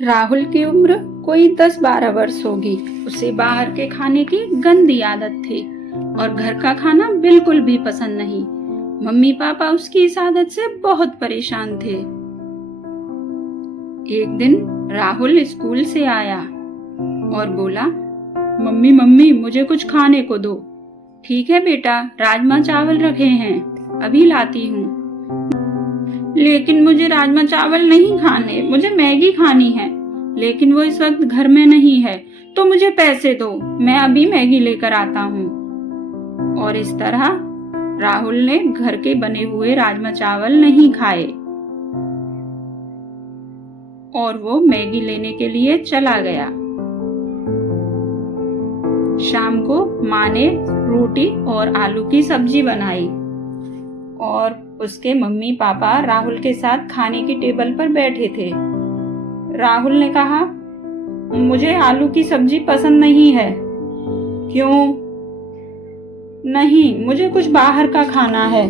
राहुल की उम्र कोई 10-12 वर्ष होगी। उसे बाहर के खाने की गंदी आदत थी और घर का खाना बिल्कुल भी पसंद नहीं। मम्मी पापा उसकी इस आदत से बहुत परेशान थे। एक दिन राहुल स्कूल से आया और बोला, मम्मी मम्मी मुझे कुछ खाने को दो। ठीक है बेटा, राजमा चावल रखे हैं, अभी लाती हूँ। लेकिन मुझे राजमा चावल नहीं खाने, मुझे मैगी खानी है। लेकिन वो इस वक्त घर में नहीं है, तो मुझे पैसे दो, मैं अभी मैगी लेकर आता हूँ। और इस तरह राहुल ने घर के बने हुए राजमा चावल नहीं खाए और वो मैगी लेने के लिए चला गया। शाम को माँ ने रोटी और आलू की सब्जी बनाई और उसके मम्मी पापा राहुल के साथ खाने की टेबल पर बैठे थे। राहुल ने कहा, मुझे आलू की सब्जी पसंद नहीं है। क्यों? नहीं, मुझे कुछ बाहर का खाना है।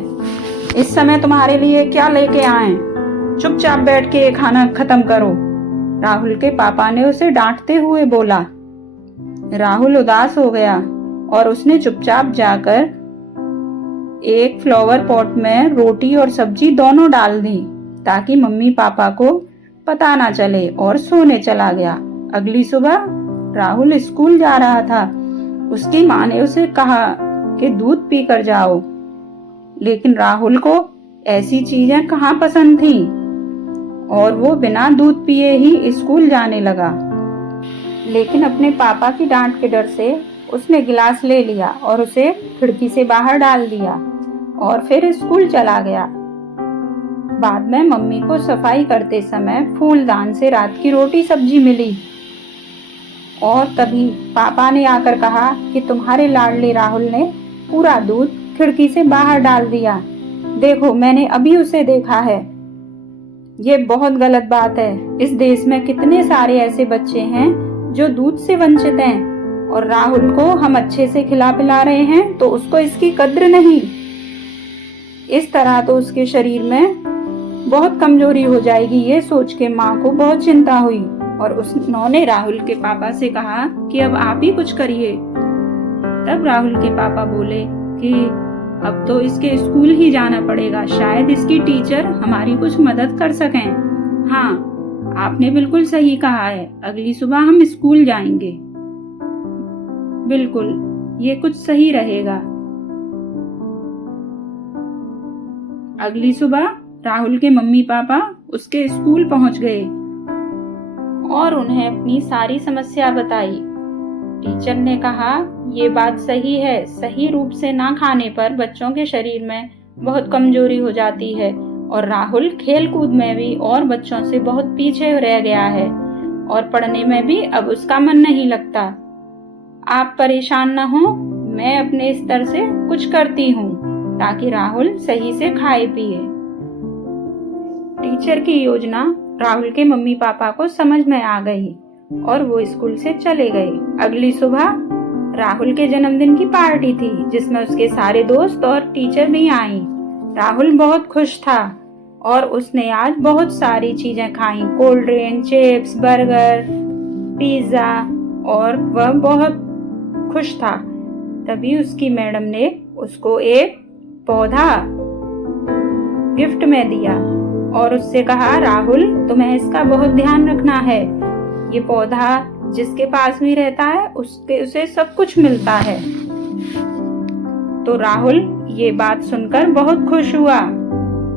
इस समय तुम्हारे लिए क्या लेके आए? चुपचाप बैठ के खाना खत्म करो, राहुल के पापा ने उसे डांटते हुए बोला। राहुल उदास हो गया और उसने चुपचाप जाकर एक फ्लावर पॉट में रोटी और सब्जी दोनों डाल दी ताकि मम्मी पापा को पता ना चले, और सोने चला गया। अगली सुबह राहुल स्कूल जा रहा था। उसकी माँ ने उसे कहा कि दूध पी कर जाओ, लेकिन राहुल को ऐसी चीजें कहाँ पसंद थी और वो बिना दूध पिए ही स्कूल जाने लगा। लेकिन अपने पापा की डांट के डर से उसने गिलास ले लिया और उसे खिड़की से बाहर डाल दिया और फिर स्कूल चला गया। बाद में मम्मी को सफाई करते समय फूलदान से रात की रोटी सब्जी मिली और तभी पापा ने आकर कहा कि तुम्हारे लाडले राहुल ने पूरा दूध खिड़की से बाहर डाल दिया। देखो, मैंने अभी उसे देखा है। ये बहुत गलत बात है। इस देश में कितने सारे ऐसे बच्चे हैं जो दूध से वंचित हैं और राहुल को हम अच्छे से खिला पिला रहे हैं तो उसको इसकी कद्र नहीं। इस तरह तो उसके शरीर में बहुत कमजोरी हो जाएगी। ये सोच के माँ को बहुत चिंता हुई और उन्होंने राहुल के पापा से कहा कि अब आप ही कुछ करिए। तब राहुल के पापा बोले कि अब तो इसके स्कूल ही जाना पड़ेगा, शायद इसकी टीचर हमारी कुछ मदद कर सकें। हाँ, आपने बिल्कुल सही कहा है, अगली सुबह हम स्कूल जाएंगे। बिल्कुल, ये कुछ सही रहेगा। अगली सुबह राहुल के मम्मी पापा उसके स्कूल पहुंच गए और उन्हें अपनी सारी समस्या बताई। टीचर ने कहा, ये बात सही है, सही रूप से ना खाने पर बच्चों के शरीर में बहुत कमजोरी हो जाती है और राहुल खेल कूद में भी और बच्चों से बहुत पीछे रह गया है और पढ़ने में भी अब उसका मन नहीं लगता। आप परेशान न हो, मैं अपने स्तर से कुछ करती हूँ ताकि राहुल सही से खाए पिए। टीचर की योजना राहुल के मम्मी पापा को समझ में आ गई और वो स्कूल से चले गए। अगली सुबह राहुल के जन्मदिन की पार्टी थी जिसमें उसके सारे दोस्त और टीचर भी आई। राहुल बहुत खुश था और उसने आज बहुत सारी चीजें खाई, cold drink, chips, burger, pizza, और वह बहुत खुश था। तभी उसकी मैडम ने उसको एक पौधा गिफ्ट में दिया और उससे कहा, राहुल तुम्हें इसका बहुत ध्यान रखना है। ये पौधा जिसके पास भी रहता है उसे सब कुछ मिलता है। तो राहुल ये बात सुनकर बहुत खुश हुआ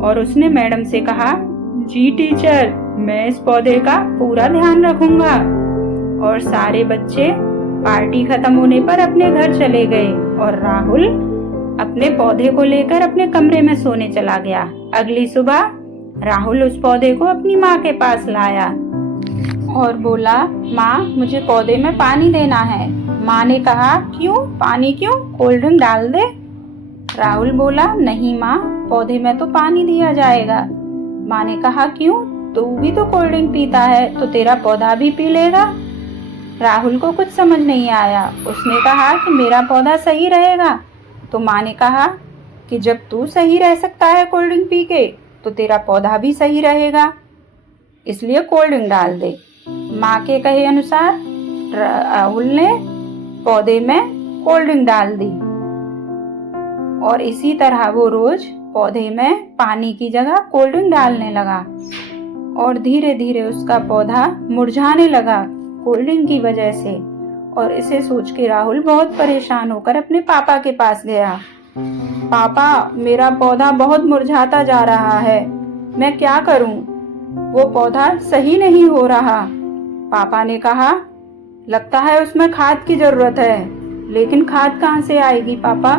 और उसने मैडम से कहा, जी टीचर, मैं इस पौधे का पूरा ध्यान रखूंगा। और सारे बच्चे पार्टी खत्म होने पर अपने घर चले गए और राहुल अपने पौधे को लेकर अपने कमरे में सोने चला गया। अगली सुबह राहुल उस पौधे को अपनी माँ के पास लाया और बोला, माँ मुझे पौधे में पानी देना है। माँ ने कहा, क्यों? पानी क्यों? कोल्ड ड्रिंक डाल दे। राहुल बोला, नहीं माँ, पौधे में तो पानी दिया जाएगा। माँ ने कहा, क्यों? तू भी तो कोल्ड ड्रिंक पीता है तो तेरा पौधा भी पी लेगा। राहुल को कुछ समझ नहीं आया। उसने कहा कि मेरा पौधा सही रहेगा। तो माँ ने कहा कि जब तू सही रह सकता है कोल्ड ड्रिंक पी के तो तेरा पौधा भी सही रहेगा, इसलिए कोल्ड ड्रिंक डाल दे। माँ के कहे अनुसार राहुल ने पौधे में कोल्ड ड्रिंक डाल दी और इसी तरह वो रोज पौधे में पानी की जगह कोल्ड ड्रिंक डालने लगा और धीरे धीरे उसका पौधा मुरझाने लगा कोल्ड ड्रिंक की वजह से। और इसे सोच के राहुल बहुत परेशान होकर अपने पापा के पास गया। पापा, मेरा पौधा बहुत मुरझाता जा रहा है, मैं क्या करूं? वो पौधा सही नहीं हो रहा। पापा ने कहा, लगता है उसमें खाद की जरूरत है। लेकिन खाद कहाँ से आएगी पापा?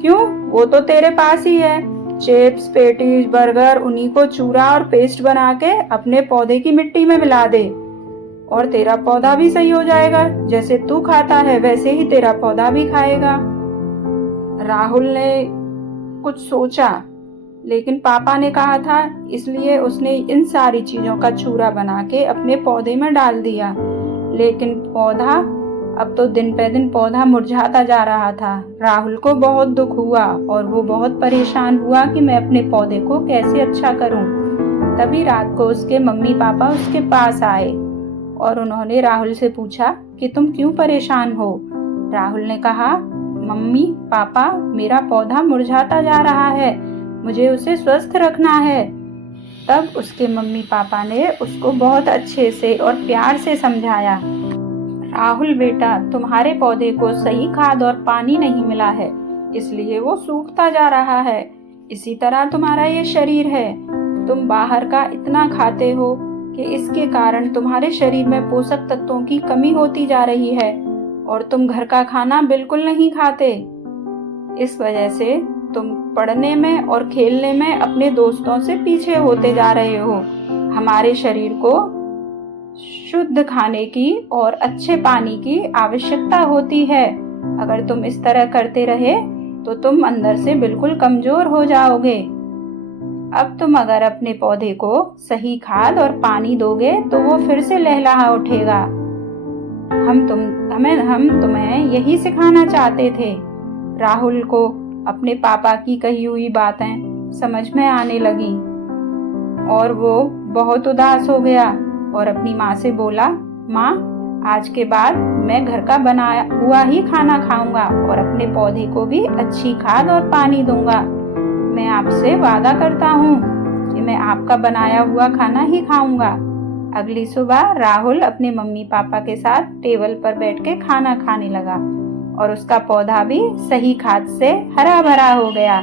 क्यों, वो तो तेरे पास ही है। चिप्स, पेटीज, बर्गर, उन्हीं को चूरा और पेस्ट बना के अपने पौधे की मिट्टी में मिला दे और तेरा पौधा भी सही हो जाएगा। जैसे तू खाता है वैसे ही तेरा पौधा भी खाएगा। राहुल ने कुछ सोचा, लेकिन पापा ने कहा था, इसलिए उसने इन सारी चीजों का चूरा बना के अपने पौधे में डाल दिया। लेकिन पौधा अब तो दिन पे दिन पौधा मुरझाता जा रहा था। राहुल को बहुत दुख हुआ और वो बहुत परेशान हुआ कि मैं अपने पौधे को कैसे अच्छा करूं। तभी रात को उसके मम्मी पापा उसके पास आए और उन्होंने राहुल से पूछा कि तुम क्यों परेशान हो? राहुल ने कहा, मम्मी पापा, मेरा पौधा मुरझाता जा रहा है, मुझे उसे स्वस्थ रखना है। तब उसके मम्मी पापा ने उसको बहुत अच्छे से और प्यार से समझाया, राहुल बेटा, तुम्हारे पौधे को सही खाद और पानी नहीं मिला है, इसलिए वो सूखता जा रहा है। इसी तरह तुम्हारा ये शरीर है, तुम बाहर का इतना खाते हो कि इसके कारण तुम्हारे शरीर में पोषक तत्वों की कमी होती जा रही है और तुम घर का खाना बिल्कुल नहीं खाते। इस वजह से तुम पढ़ने में और खेलने में अपने दोस्तों से पीछे होते जा रहे हो। हमारे शरीर को शुद्ध खाने की और अच्छे पानी की आवश्यकता होती है। अगर तुम इस तरह करते रहे तो तुम अंदर से बिल्कुल कमजोर हो जाओगे। अब तुम अगर अपने पौधे को सही खाद और पानी दोगे तो वो फिर से लहलहा उठेगा। हम तुम्हें यही सिखाना चाहते थे। राहुल को अपने पापा की कही हुई बातें समझ में आने लगी और वो बहुत उदास हो गया और अपनी माँ से बोला, माँ, आज के बाद मैं घर का बनाया हुआ ही खाना खाऊंगा और अपने पौधे को भी अच्छी खाद और पानी दूंगा। मैं आपसे वादा करता हूँ कि मैं आपका बनाया हुआ खाना ही खाऊंगा। अगली सुबह राहुल अपने मम्मी पापा के साथ टेबल पर बैठ के खाना खाने लगा और उसका पौधा भी सही खाद से हरा भरा हो गया।